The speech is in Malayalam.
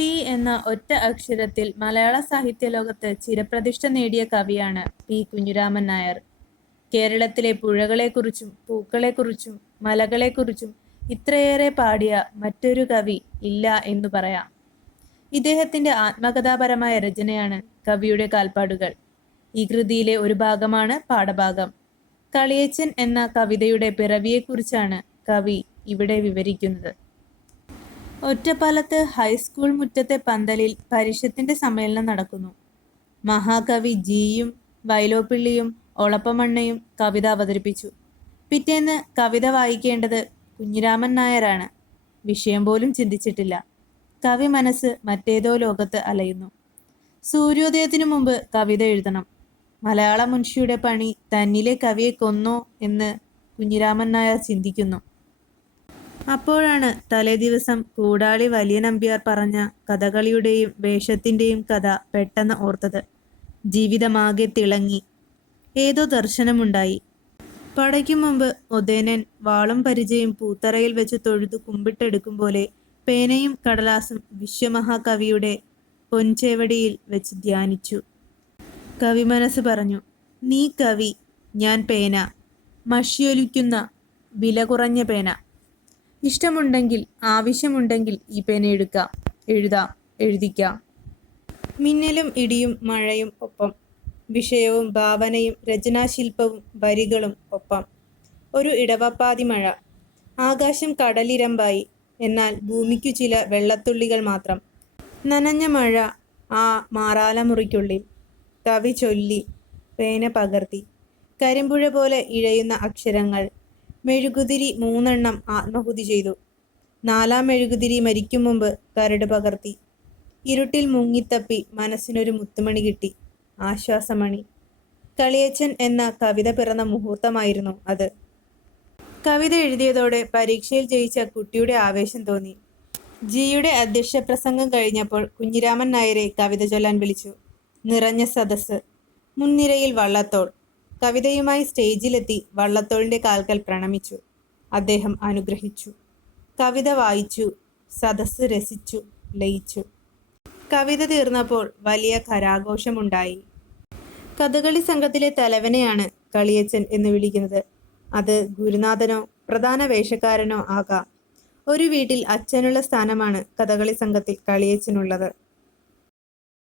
പി എന്ന ഒറ്റ അക്ഷരത്തിൽ മലയാള സാഹിത്യ ലോകത്ത് ചിരപ്രതിഷ്ഠ നേടിയ കവിയാണ് പി കുഞ്ഞിരാമൻ നായർ. കേരളത്തിലെ പുഴകളെക്കുറിച്ചും പൂക്കളെക്കുറിച്ചും മലകളെക്കുറിച്ചും ഇത്രയേറെ പാടിയ മറ്റൊരു കവി ഇല്ല എന്നു പറയാം. ഇദ്ദേഹത്തിന്റെ ആത്മകഥാപരമായ രചനയാണ് കവിയുടെ കാൽപ്പാടുകൾ. ഈ കൃതിയിലെ ഒരു ഭാഗമാണ് പാഠഭാഗം. കളിയച്ചൻ എന്ന കവിതയുടെ പിറവിയെക്കുറിച്ചാണ് കവി ഇവിടെ വിവരിക്കുന്നത്. ഒറ്റപ്പാലത്ത് ഹൈസ്കൂൾ മുറ്റത്തെ പന്തലിൽ പരിഷത്തിന്റെ സമ്മേളനം നടക്കുന്നു. മഹാകവി ജിയും വൈലോപ്പിള്ളിയും ഒളപ്പമണ്ണയും കവിത അവതരിപ്പിച്ചു. പിറ്റേന്ന് കവിത വായിക്കേണ്ടത് കുഞ്ഞിരാമൻ നായരാണ്. വിഷയം പോലും ചിന്തിച്ചിട്ടില്ല. കവി മനസ്സ് മറ്റേതോ ലോകത്ത് അലയുന്നു. സൂര്യോദയത്തിനു മുമ്പ് കവിത എഴുതണം. മലയാള മുൻഷിയുടെ പണി തന്നിലെ കവിയെ കൊന്നോ എന്ന് കുഞ്ഞിരാമൻ നായർ ചിന്തിക്കുന്നു. അപ്പോഴാണ് തലേദിവസം കൂടാളി വലിയ നമ്പ്യാർ പറഞ്ഞ കഥകളിയുടെയും വേഷത്തിന്റെയും കഥ പെട്ടെന്ന് ഓർത്തത്. ജീവിതമാകെ തിളങ്ങി. ഏതോ ദർശനമുണ്ടായി. പടയ്ക്കു മുമ്പ് ഉദയനൻ വാളും പരിചയം പൂത്തറയിൽ വെച്ച് തൊഴുതു കുമ്പിട്ടെടുക്കും പോലെ പേനയും കടലാസും വിശ്വമഹാകവിയുടെ പൊൻചേവടിയിൽ വെച്ച് ധ്യാനിച്ചു. കവി മനസ്സ് പറഞ്ഞു നീ കവി ഞാൻ പേന. മഷിയൊലിക്കുന്ന വില കുറഞ്ഞ പേന. ഇഷ്ടമുണ്ടെങ്കിൽ ആവശ്യമുണ്ടെങ്കിൽ ഈ പേന എടുക്കാം എഴുതാം എഴുതിക്കാം. മിന്നലും ഇടിയും മഴയും ഒപ്പം വിഷയവും ഭാവനയും രചനാശില്പവും വരികളും ഒപ്പം. ഒരു ഇടവപ്പാതി മഴ. ആകാശം കടലിരമ്പായി എന്നാൽ ഭൂമിക്കു ചില വെള്ളത്തുള്ളികൾ മാത്രം. നനഞ്ഞ മഴ ആ മാറാലമുറിക്കുള്ളിൽ. കവി ചൊല്ലി പേന പകർത്തി. കരിമ്പുഴ പോലെ ഇഴയുന്ന അക്ഷരങ്ങൾ. മെഴുകുതിരി മൂന്നെണ്ണം ആത്മഹുതി ചെയ്തു. നാലാം മെഴുകുതിരി മരിക്കും മുമ്പ് കരട് പകർത്തി. ഇരുട്ടിൽ മുങ്ങിത്തപ്പി മനസ്സിനൊരു മുത്തുമണി കിട്ടി. ആശ്വാസമണി. കളിയച്ചൻ എന്ന കവിത പിറന്ന മുഹൂർത്തമായിരുന്നു അത്. കവിത എഴുതിയതോടെ പരീക്ഷയിൽ ജയിച്ച കുട്ടിയുടെ ആവേശം തോന്നി. ജിയുടെ അധ്യക്ഷ പ്രസംഗം കഴിഞ്ഞപ്പോൾ കുഞ്ഞിരാമൻ നായരെ കവിത ചൊല്ലാൻ വിളിച്ചു. നിറഞ്ഞ സദസ്സ്. മുൻനിരയിൽ വള്ളത്തോൾ. കവിതയുമായി സ്റ്റേജിലെത്തി വള്ളത്തോളിന്റെ കാൽക്കൽ പ്രണമിച്ചു. അദ്ദേഹം അനുഗ്രഹിച്ചു. കവിത വായിച്ചു സദസ്സ് രസിച്ചു ലയിച്ചു. കവിത തീർന്നപ്പോൾ വലിയ കരാഘോഷമുണ്ടായി. കഥകളി സംഘത്തിലെ തലവനെയാണ് കളിയച്ചൻ എന്ന് വിളിക്കുന്നത്. അത് ഗുരുനാഥനോ പ്രധാന വേഷക്കാരനോ ആകാം. ഒരു വീട്ടിൽ അച്ഛനുള്ള സ്ഥാനമാണ് കഥകളി സംഘത്തിൽ കളിയച്ചനുള്ളത്.